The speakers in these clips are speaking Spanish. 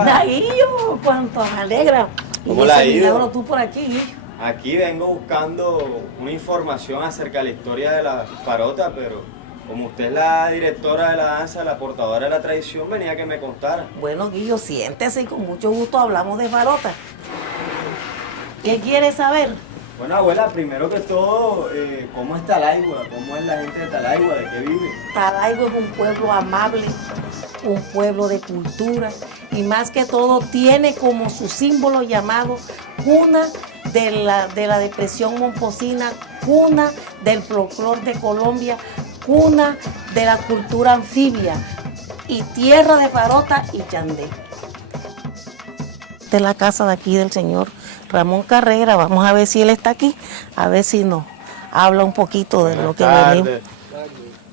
está? Naguillo, cuánto me alegra. ¿Cómo Y la ha ese ido? milagro tú por aquí, hijo. Aquí vengo buscando una información acerca de la historia de la Farota, pero como usted es la directora de la danza, la portadora de la tradición, venía a que me contara. Bueno, Guillo, siéntese y con mucho gusto hablamos de Farota. ¿Qué quieres saber? Bueno, abuela, primero que todo, ¿cómo es Talaigua? ¿Cómo es la gente de Talaigua? ¿De qué vive? Talaigua es un pueblo amable, un pueblo de cultura y más que todo tiene como su símbolo llamado cuna de la depresión momposina, cuna del folclor de Colombia, cuna de la cultura anfibia y tierra de Farota y Chandé. Esta es la casa de aquí del señor Ramón Carrera. Vamos a ver si él está aquí, a ver si nos habla un poquito de lo que venimos.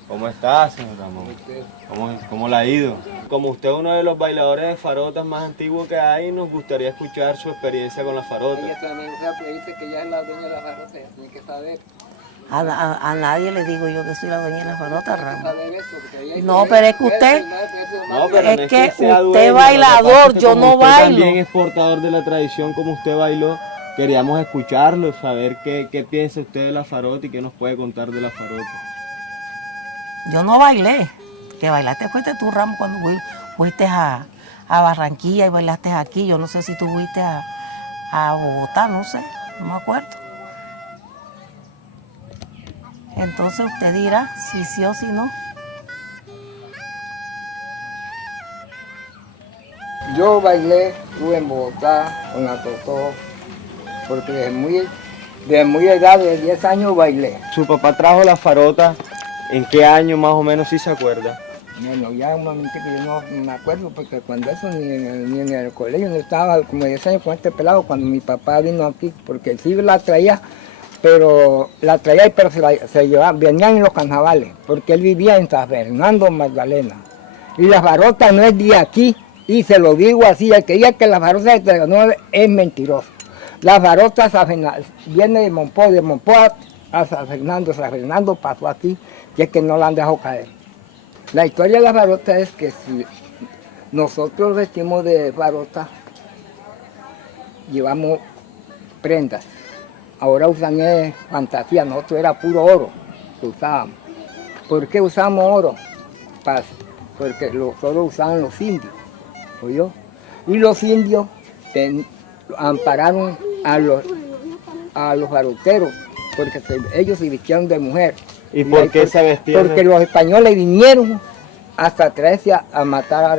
¿Cómo está, señor Ramón? ¿Cómo la ha ido? Como usted es uno de los bailadores de farotas más antiguos que hay, nos gustaría escuchar su experiencia con la farota. Ella también, o sea, pues dice que ella es la dueña de la farota, tiene que saber. A nadie le digo yo que soy la dueña de la Farota, Tiene que Ramón. saber eso, porque ella dice No, pero es que usted, No, pero es no que sea usted dueño, bailador, lo que pasa es que yo como no usted bailo. también es portador de la tradición como usted bailó. Queríamos escucharlo, saber qué piensa usted de la farota y qué nos puede contar de la farota. Yo no bailé. Que bailaste fuiste tú, Ramón, cuando fuiste a Barranquilla y bailaste aquí. Yo no sé si tú fuiste a Bogotá, no sé, no me acuerdo. Entonces usted dirá si sí o si no. Yo bailé, estuve en Bogotá con la Totó, porque desde muy edad, de 10 años bailé. Su papá trajo la farota, ¿en qué año más o menos si se acuerda? Bueno, ya un momento que yo no me acuerdo, porque cuando eso ni en el colegio, no estaba como 10 años con este pelado, cuando mi papá vino aquí, porque sí la traía, pero se llevaba, venían en los carnavales, porque él vivía en San Fernando, Magdalena. Y la farota no es de aquí, y se lo digo así, el que diga que la farota de Telenor es mentiroso. La farota viene de Monpó a San Fernando pasó aquí, y es que no la han dejado caer. La historia de la farota es que si nosotros vestimos de farota, llevamos prendas. Ahora usan fantasía, nosotros era puro oro que usábamos. ¿Por qué usamos oro? Porque los oros usaban los indios, ¿oyó? Y los indios ampararon a los faroteros, porque ellos se vistieron de mujer. ¿Y por qué se vestían? Porque los españoles vinieron hasta traerse a matar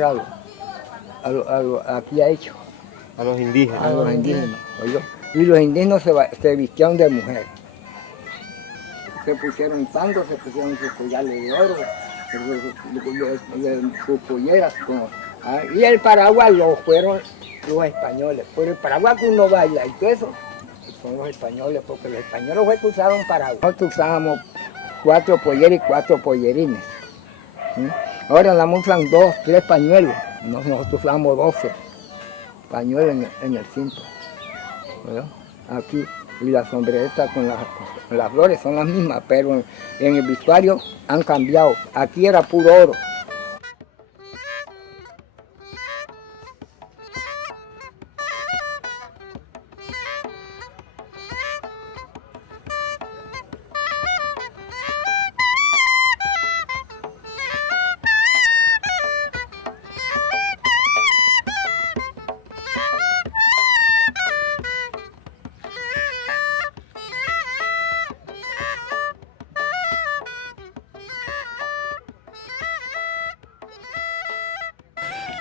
aquí a ellos. A los indígenas. A los indígenas, ¿oyó? Y los indígenas se vistieron de mujer. Se pusieron tangos, se pusieron sus collares de oro, sus polleras. Y el paraguas lo fueron los españoles. Pero el paraguas que uno baila y todo eso, son los españoles, porque los españoles fue que usaron paraguas. Nosotros usábamos 4 polleras y 4 pollerines. Ahora nada más usan 2, 3 pañuelos. Nosotros usamos 12 pañuelos en el cinto. ¿Verdad? Aquí, y las sombreretas con las flores son las mismas, pero en el vestuario han cambiado. Aquí era puro oro.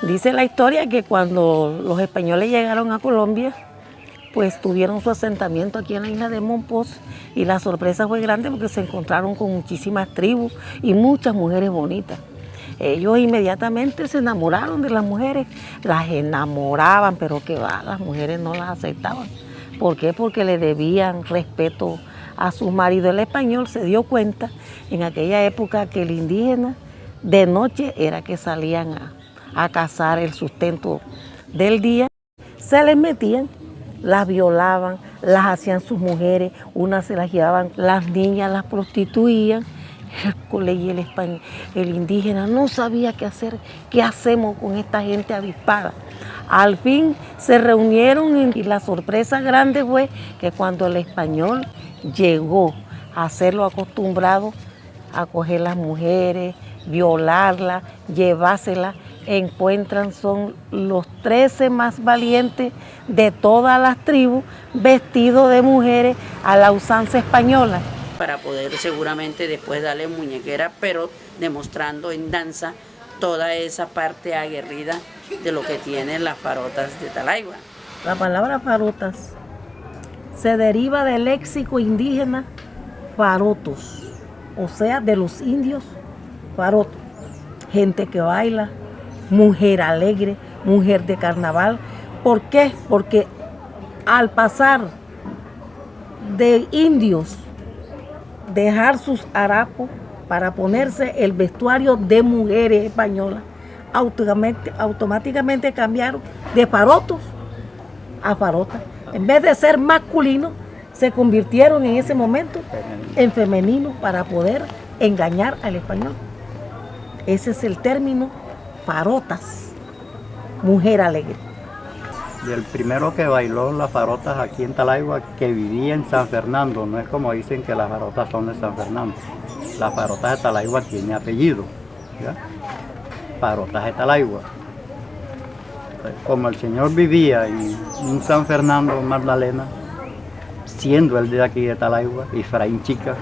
Dice la historia que cuando los españoles llegaron a Colombia, pues tuvieron su asentamiento aquí en la isla de Monpós y la sorpresa fue grande porque se encontraron con muchísimas tribus y muchas mujeres bonitas. Ellos inmediatamente se enamoraron de las mujeres, las enamoraban, pero que va, las mujeres no las aceptaban. ¿Por qué? Porque le debían respeto a sus maridos. El español se dio cuenta en aquella época que el indígena de noche era que salían a cazar el sustento del día, se les metían, las violaban, las hacían sus mujeres, unas se las llevaban, las niñas las prostituían, Hércules y el indígena no sabía qué hacer, qué hacemos con esta gente avispada. Al fin se reunieron y la sorpresa grande fue que cuando el español llegó a hacerlo acostumbrado a coger las mujeres, violarlas, llevárselas, encuentran son los 13 más valientes de todas las tribus vestidos de mujeres a la usanza española. Para poder seguramente después darle muñequera, pero demostrando en danza toda esa parte aguerrida de lo que tienen las farotas de Talaigua. La palabra farotas se deriva del léxico indígena farotos, o sea, de los indios farotos, gente que baila, mujer alegre, mujer de carnaval. ¿Por qué? Porque al pasar de indios, dejar sus harapos para ponerse el vestuario de mujeres españolas, automáticamente cambiaron de farotos a farotas. En vez de ser masculinos, se convirtieron en ese momento en femeninos para poder engañar al español. Ese es el término farotas, mujer alegre. Y el primero que bailó las farotas aquí en Talaigua, que vivía en San Fernando, no es como dicen que las farotas son de San Fernando. Las farotas de Talaigua tiene apellido, ¿ya? Farotas de Talaigua. Como el señor vivía en San Fernando, Magdalena, siendo él de aquí de Talaigua, Efraín Chica,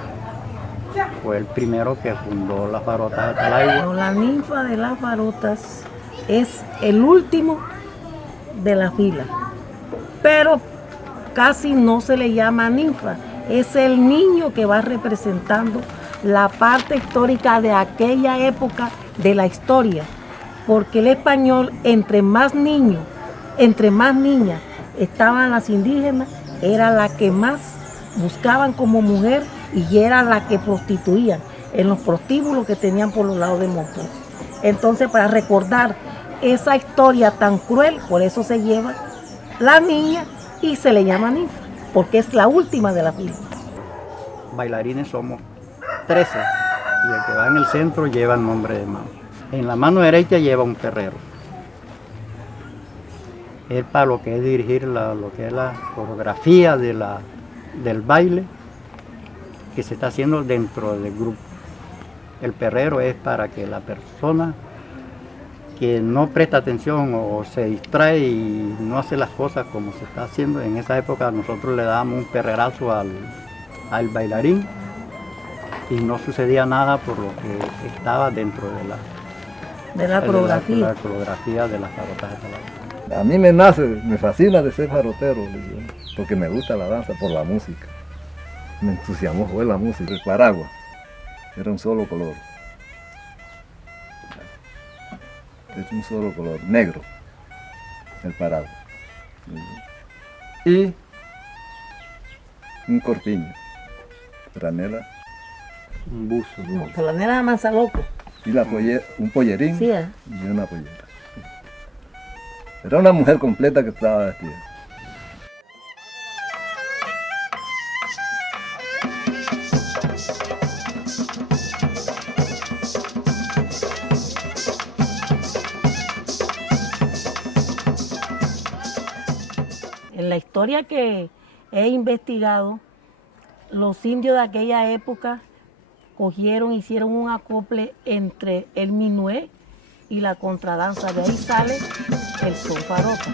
fue el primero que fundó las farotas de Talaigua. La ninfa de las farotas es el último de la fila, pero casi no se le llama ninfa, es el niño que va representando la parte histórica de aquella época de la historia, porque el español, entre más niños, entre más niñas estaban las indígenas, era la que más buscaban como mujer y era la que prostituían en los prostíbulos que tenían por los lados de Montpós. Entonces, para recordar esa historia tan cruel, por eso se lleva la niña y se le llama ninfa, porque es la última de la fila. Bailarines somos 13 y el que va en el centro lleva el nombre de mano. En la mano derecha lleva un perrero. Él para lo que es dirigir lo que es la coreografía del baile que se está haciendo dentro del grupo. El perrero es para que la persona que no presta atención o se distrae y no hace las cosas como se está haciendo. En esa época nosotros le dábamos un perrerazo al bailarín y no sucedía nada por lo que estaba dentro de la coreografía de las farotas de Talaigua. A mí me fascina de ser farotero, porque me gusta la danza por la música. Me entusiasmó fue la música. El paraguas era un solo color. Es un solo color, negro, el paraguas. Y un corpiño, franela. Un buzo. No, franela de Manzaloco. Y un pollerín Sí, y una pollera. Era una mujer completa que estaba vestida. En la historia que he investigado, los indios de aquella época hicieron un acople entre el minué y la contradanza. De ahí sale el son farota.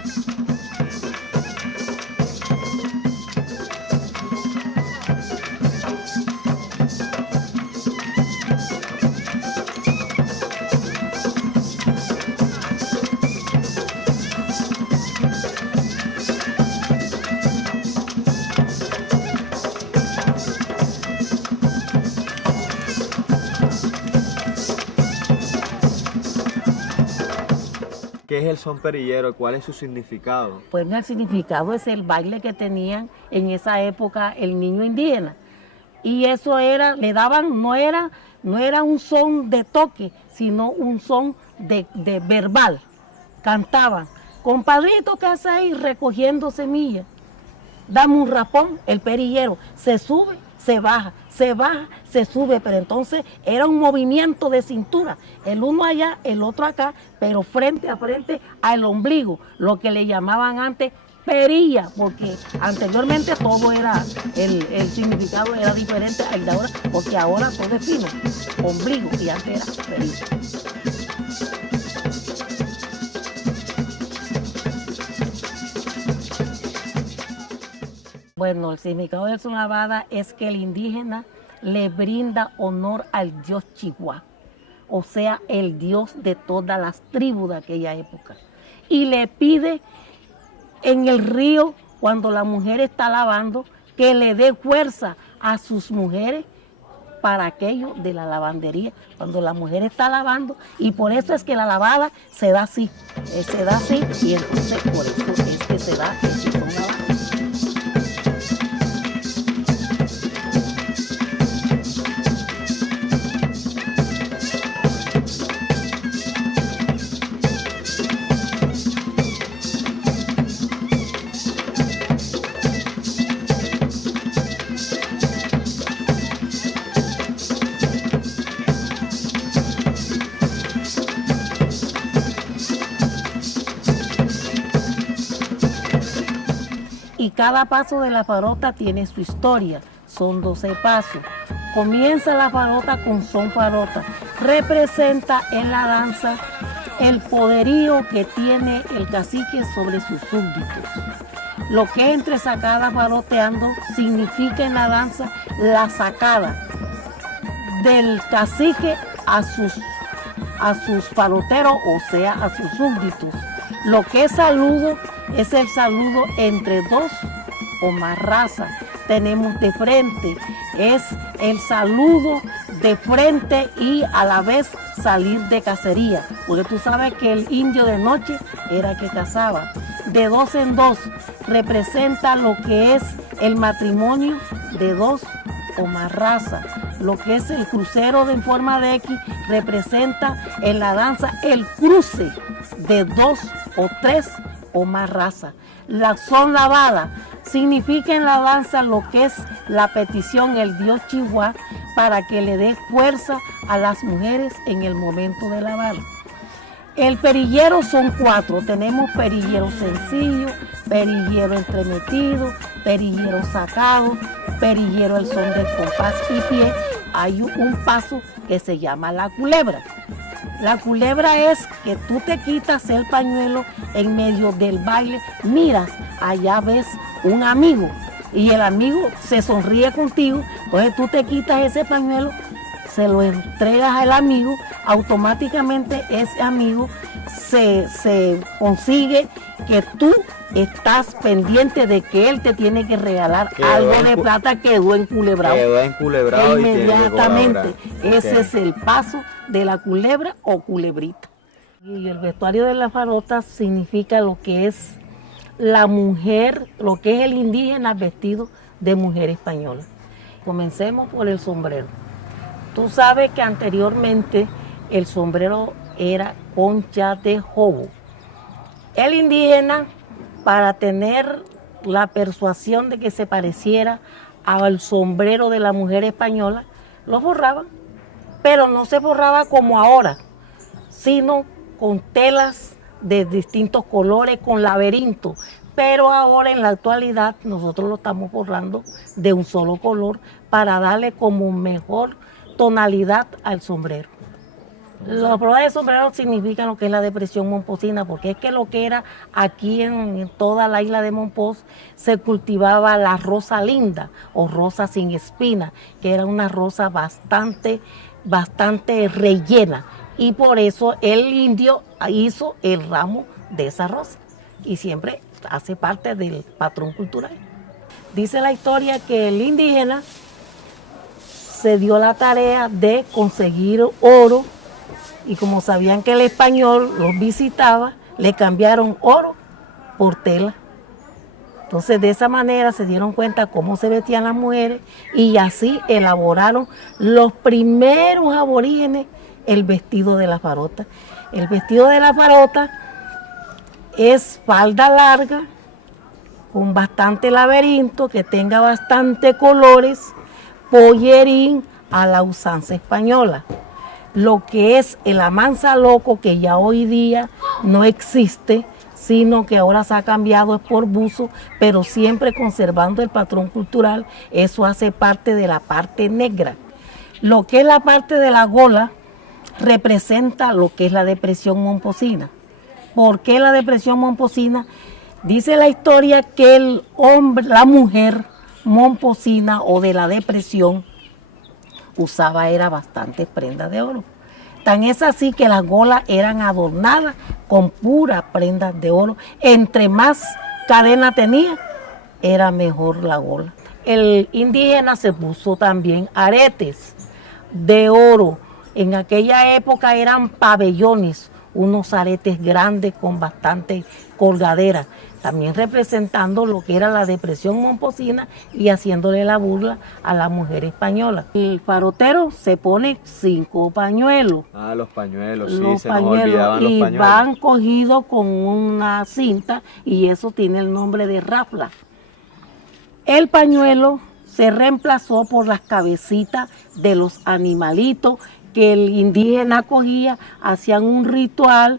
¿Qué es el son perillero? ¿Cuál es su significado? Pues el significado es el baile que tenían en esa época el niño indígena. Y eso era, le daban, no era un son de toque, sino un son de verbal. Cantaban, compadrito, ¿qué hace ahí recogiendo semillas? Dame un rapón, el perillero se sube se baja, se sube, pero entonces era un movimiento de cintura, el uno allá, el otro acá, pero frente a frente al ombligo, lo que le llamaban antes perilla, porque anteriormente todo era, el significado era diferente al de ahora, porque ahora todo es fino, ombligo, y antes era perilla. Bueno, el significado del son lavada es que el indígena le brinda honor al dios Chihuahua, o sea, el dios de todas las tribus de aquella época, y le pide en el río, cuando la mujer está lavando, que le dé fuerza a sus mujeres para aquello de la lavandería, cuando la mujer está lavando, y por eso es que la lavada se da así, y entonces por eso es que se da el son lavada. Y cada paso de la farota tiene su historia, son 12 pasos. Comienza la farota con son farota, representa en la danza el poderío que tiene el cacique sobre sus súbditos. Lo que es entre sacada faroteando significa en la danza la sacada del cacique a sus faroteros, o sea, a sus súbditos. Lo que es saludo es el saludo entre dos o más razas. Tenemos de frente, es el saludo de frente y a la vez salir de cacería, porque tú sabes que el indio de noche era que cazaba. De dos en dos representa lo que es el matrimonio de dos o más razas. Lo que es el crucero en forma de X representa en la danza el cruce de dos o tres o más razas. La son lavada significa en la danza lo que es la petición el dios Chihuahua para que le dé fuerza a las mujeres en el momento de lavar. El perillero son 4, tenemos perillero sencillo, perillero entremetido, perillero sacado, perillero el son del compás y pie. Hay un paso que se llama la culebra. La culebra es que tú te quitas el pañuelo en medio del baile, miras, allá ves un amigo y el amigo se sonríe contigo, entonces tú te quitas ese pañuelo, se lo entregas al amigo, automáticamente ese amigo se consigue que tú estás pendiente de que él te tiene que regalar algo de plata, quedó enculebrado. Quedó enculebrado y inmediatamente. Ese Okay. es el paso de la culebra o culebrita. Y el vestuario de la farota significa lo que es la mujer, lo que es el indígena vestido de mujer española. Comencemos por el sombrero. Tú sabes que anteriormente el sombrero era concha de jobo. El indígena, para tener la persuasión de que se pareciera al sombrero de la mujer española, lo forraban, pero no se forraba como ahora, sino con telas de distintos colores, con laberinto. Pero ahora en la actualidad nosotros lo estamos forrando de un solo color para darle como mejor tonalidad al sombrero. Los colores de sombrero significan lo que es la depresión momposina, porque es que lo que era aquí en toda la isla de Mompox se cultivaba la rosa linda o rosa sin espina, que era una rosa bastante rellena, y por eso el indio hizo el ramo de esa rosa y siempre hace parte del patrón cultural. Dice la historia que el indígena se dio la tarea de conseguir oro, y como sabían que el español los visitaba, le cambiaron oro por tela. Entonces de esa manera se dieron cuenta cómo se vestían las mujeres y así elaboraron los primeros aborígenes el vestido de la farota. El vestido de la farota es falda larga, con bastante laberinto, que tenga bastante colores, pollerín a la usanza española. Lo que es el amansa loco, que ya hoy día no existe, sino que ahora se ha cambiado es por buzo, pero siempre conservando el patrón cultural. Eso hace parte de la parte negra. Lo que es la parte de la gola representa lo que es la depresión momposina. ¿Por qué la depresión momposina? Dice la historia que el hombre, la mujer momposina o de la depresión era bastantes prendas de oro. Tan es así que las golas eran adornadas con puras prendas de oro. Entre más cadena tenía, era mejor la gola. El indígena se puso también aretes de oro. En aquella época eran pabellones, unos aretes grandes con bastante colgadera, también representando lo que era la depresión momposina y haciéndole la burla a la mujer española. El farotero se pone 5 pañuelos. Ah, los pañuelos, sí, Los se nos pañuelos, olvidaban los y pañuelos. van cogidos con una cinta y eso tiene el nombre de rafla. El pañuelo se reemplazó por las cabecitas de los animalitos que el indígena cogía, hacían un ritual.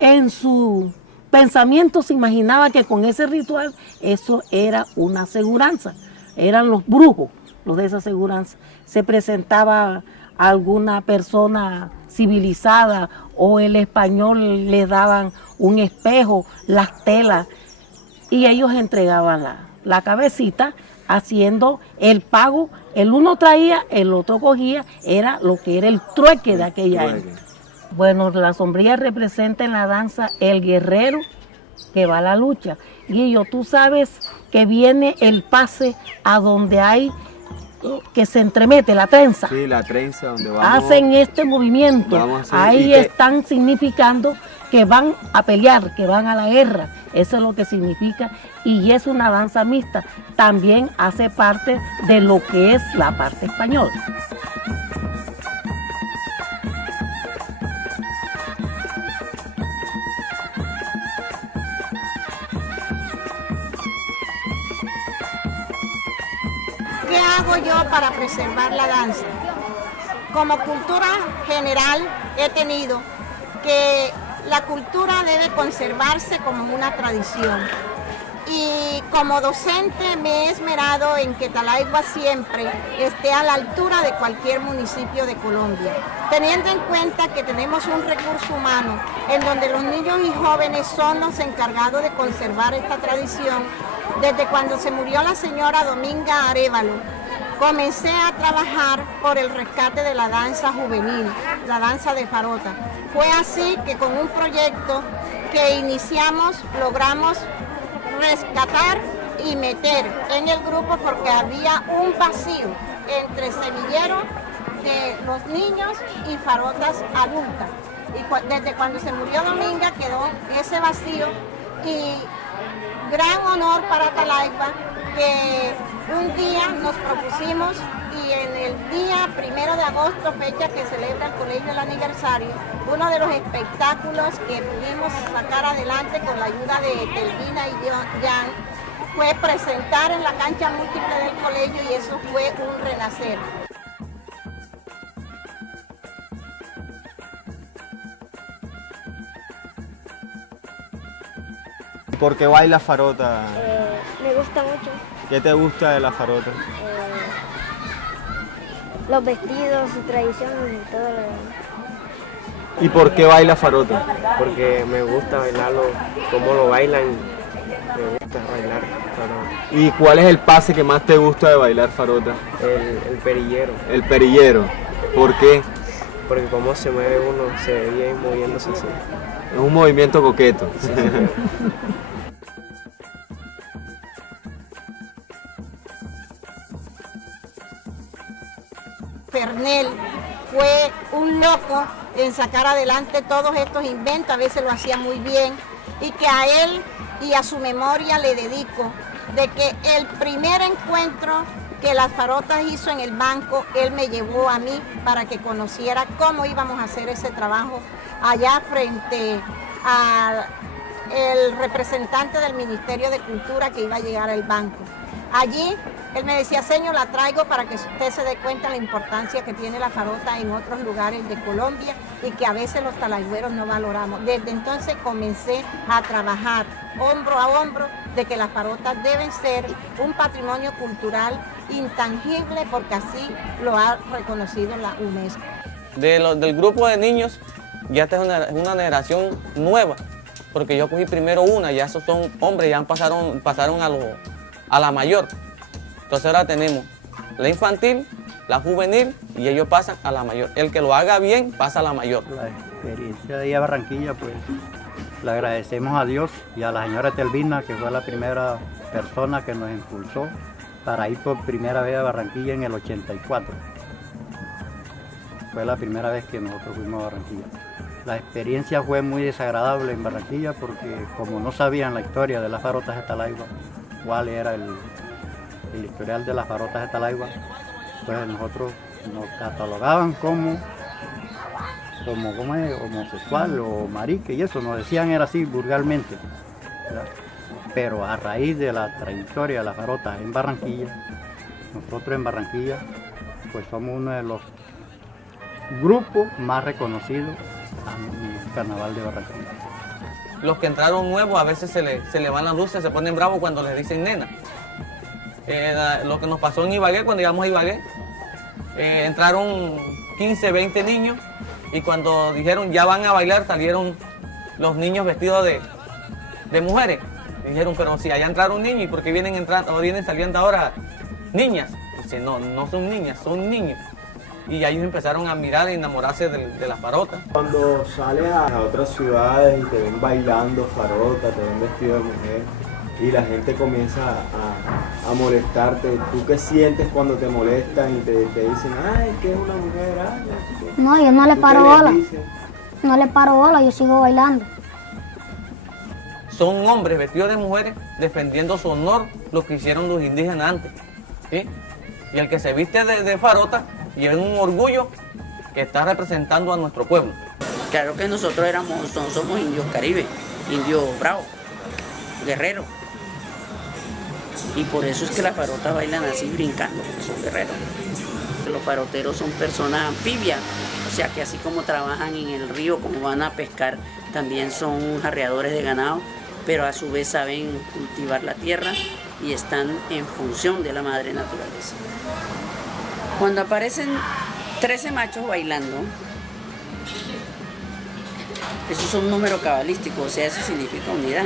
En su pensamiento se imaginaba que con ese ritual eso era una aseguranza. Eran los brujos, los de esa aseguranza. Se presentaba alguna persona civilizada o el español le daban un espejo, las telas, y ellos entregaban la cabecita haciendo el pago. El uno traía, el otro cogía, era lo que era el trueque de aquella época. Bueno, la sombrilla representa en la danza el guerrero que va a la lucha. Guillo, tú sabes que viene el pase a donde hay que se entremete la trenza. Sí, la trenza donde vamos. Hacen este movimiento. Ahí están significando que van a pelear, que van a la guerra. Eso es lo que significa. Y es una danza mixta. También hace parte de lo que es la parte española. ¿Qué hago yo para preservar la danza? Como cultura general he tenido que la cultura debe conservarse como una tradición. Y como docente me he esmerado en que Talaigua siempre esté a la altura de cualquier municipio de Colombia, teniendo en cuenta que tenemos un recurso humano en donde los niños y jóvenes son los encargados de conservar esta tradición. Desde cuando se murió la señora Dominga Arévalo, comencé a trabajar por el rescate de la danza juvenil, la danza de farota. Fue así que con un proyecto que iniciamos logramos rescatar y meter en el grupo porque había un vacío entre semilleros de los niños y farotas adultas. Y desde cuando se murió Dominga quedó ese vacío y gran honor para Talaigua que un día nos propusimos y en el día 1 de agosto, fecha que celebra el colegio el aniversario, uno de los espectáculos que pudimos sacar adelante con la ayuda de Telvina y Jan fue presentar en la cancha múltiple del colegio y eso fue un renacer. ¿Por qué baila farota? Me gusta mucho. ¿Qué te gusta de la farota? Los vestidos, su tradición y todo lo demás. ¿Y por qué baila farota? Porque me gusta bailarlo, cómo lo bailan, me gusta bailar farota. ¿Y cuál es el pase que más te gusta de bailar farota? El perillero, El perillero. ¿Por qué? porque cómo se mueve uno, se ve bien moviéndose así. Es un movimiento coqueto. Pernel fue un loco en sacar adelante todos estos inventos, a veces lo hacía muy bien, y que a él y a su memoria le dedico de que el primer encuentro que las farotas hizo en el banco, él me llevó a mí para que conociera cómo íbamos a hacer ese trabajo allá frente al representante del Ministerio de Cultura que iba a llegar al banco. Allí él me decía, señor, la traigo para que usted se dé cuenta de la importancia que tiene la farota en otros lugares de Colombia y que a veces los talaigüeros no valoramos. Desde entonces comencé a trabajar hombro a hombro de que las farotas deben ser un patrimonio cultural intangible porque así lo ha reconocido la UNESCO. Del grupo de niños, ya esta es una generación nueva, porque yo cogí primero una, ya esos son hombres, ya pasaron a la mayor. Entonces ahora tenemos la infantil, la juvenil y ellos pasan a la mayor. El que lo haga bien pasa a la mayor. La experiencia de ir a Barranquilla, pues le agradecemos a Dios y a la señora Telvina, que fue la primera persona que nos impulsó para ir por primera vez a Barranquilla en el 84. Fue la primera vez que nosotros fuimos a Barranquilla. La experiencia fue muy desagradable en Barranquilla porque como no sabían la historia de las farotas de Talaigua, cuál era el historial de las farotas de Talaigua, pues nosotros nos catalogaban como homosexual o marica y eso, nos decían era así vulgarmente, ¿verdad? Pero a raíz de la trayectoria de las farotas en Barranquilla, nosotros en Barranquilla pues somos uno de los grupos más reconocidos en el carnaval de Barranquilla. Los que entraron nuevos a veces se le van las luces, se ponen bravos cuando les dicen nena. Lo que nos pasó en Ibagué, cuando llegamos a Ibagué, entraron 15, 20 niños y cuando dijeron ya van a bailar salieron los niños vestidos de mujeres. Dijeron, pero si allá entraron niños, ¿y por qué vienen saliendo ahora niñas? Dice, no son niñas, son niños. Y ellos empezaron a mirar y enamorarse de las farotas. Cuando sales a otras ciudades y te ven bailando farota, te ven vestido de mujer y la gente comienza a molestarte, ¿tú qué sientes cuando te molestan y te dicen, ay, que es una mujer? Ay, no, yo no le paro bola. No le paro bola, yo sigo bailando. Son hombres vestidos de mujeres defendiendo su honor, lo que hicieron los indígenas antes, ¿sí? Y el que se viste de farota lleva un orgullo que está representando a nuestro pueblo. Claro que nosotros somos indios caribe, indios bravos, guerreros. Y por eso es que las farotas bailan así brincando, porque son guerreros. Los faroteros son personas anfibias, o sea que así como trabajan en el río, como van a pescar, también son arreadores de ganado, pero a su vez saben cultivar la tierra y están en función de la madre naturaleza. Cuando aparecen 13 machos bailando, eso es un número cabalístico, o sea, eso significa unidad.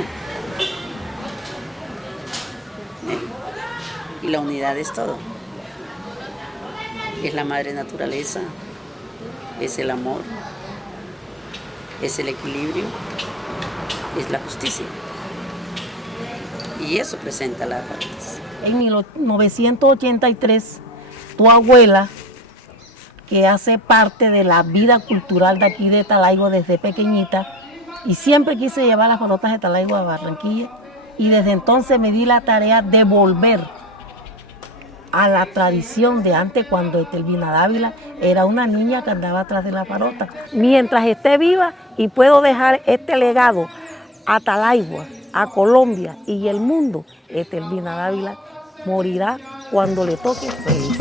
Y la unidad es todo. Es la madre naturaleza, es el amor, es el equilibrio, es la justicia. Y eso presenta las farotas. En 1983, tu abuela, que hace parte de la vida cultural de aquí de Talaigua desde pequeñita, y siempre quise llevar las farotas de Talaigua a Barranquilla, y desde entonces me di la tarea de volver a la tradición de antes, cuando Etelvina Dávila era una niña que andaba atrás de la farota. Mientras esté viva y puedo dejar este legado a Talaigua, a Colombia y el mundo, Etelvina Dávila morirá cuando le toque feliz.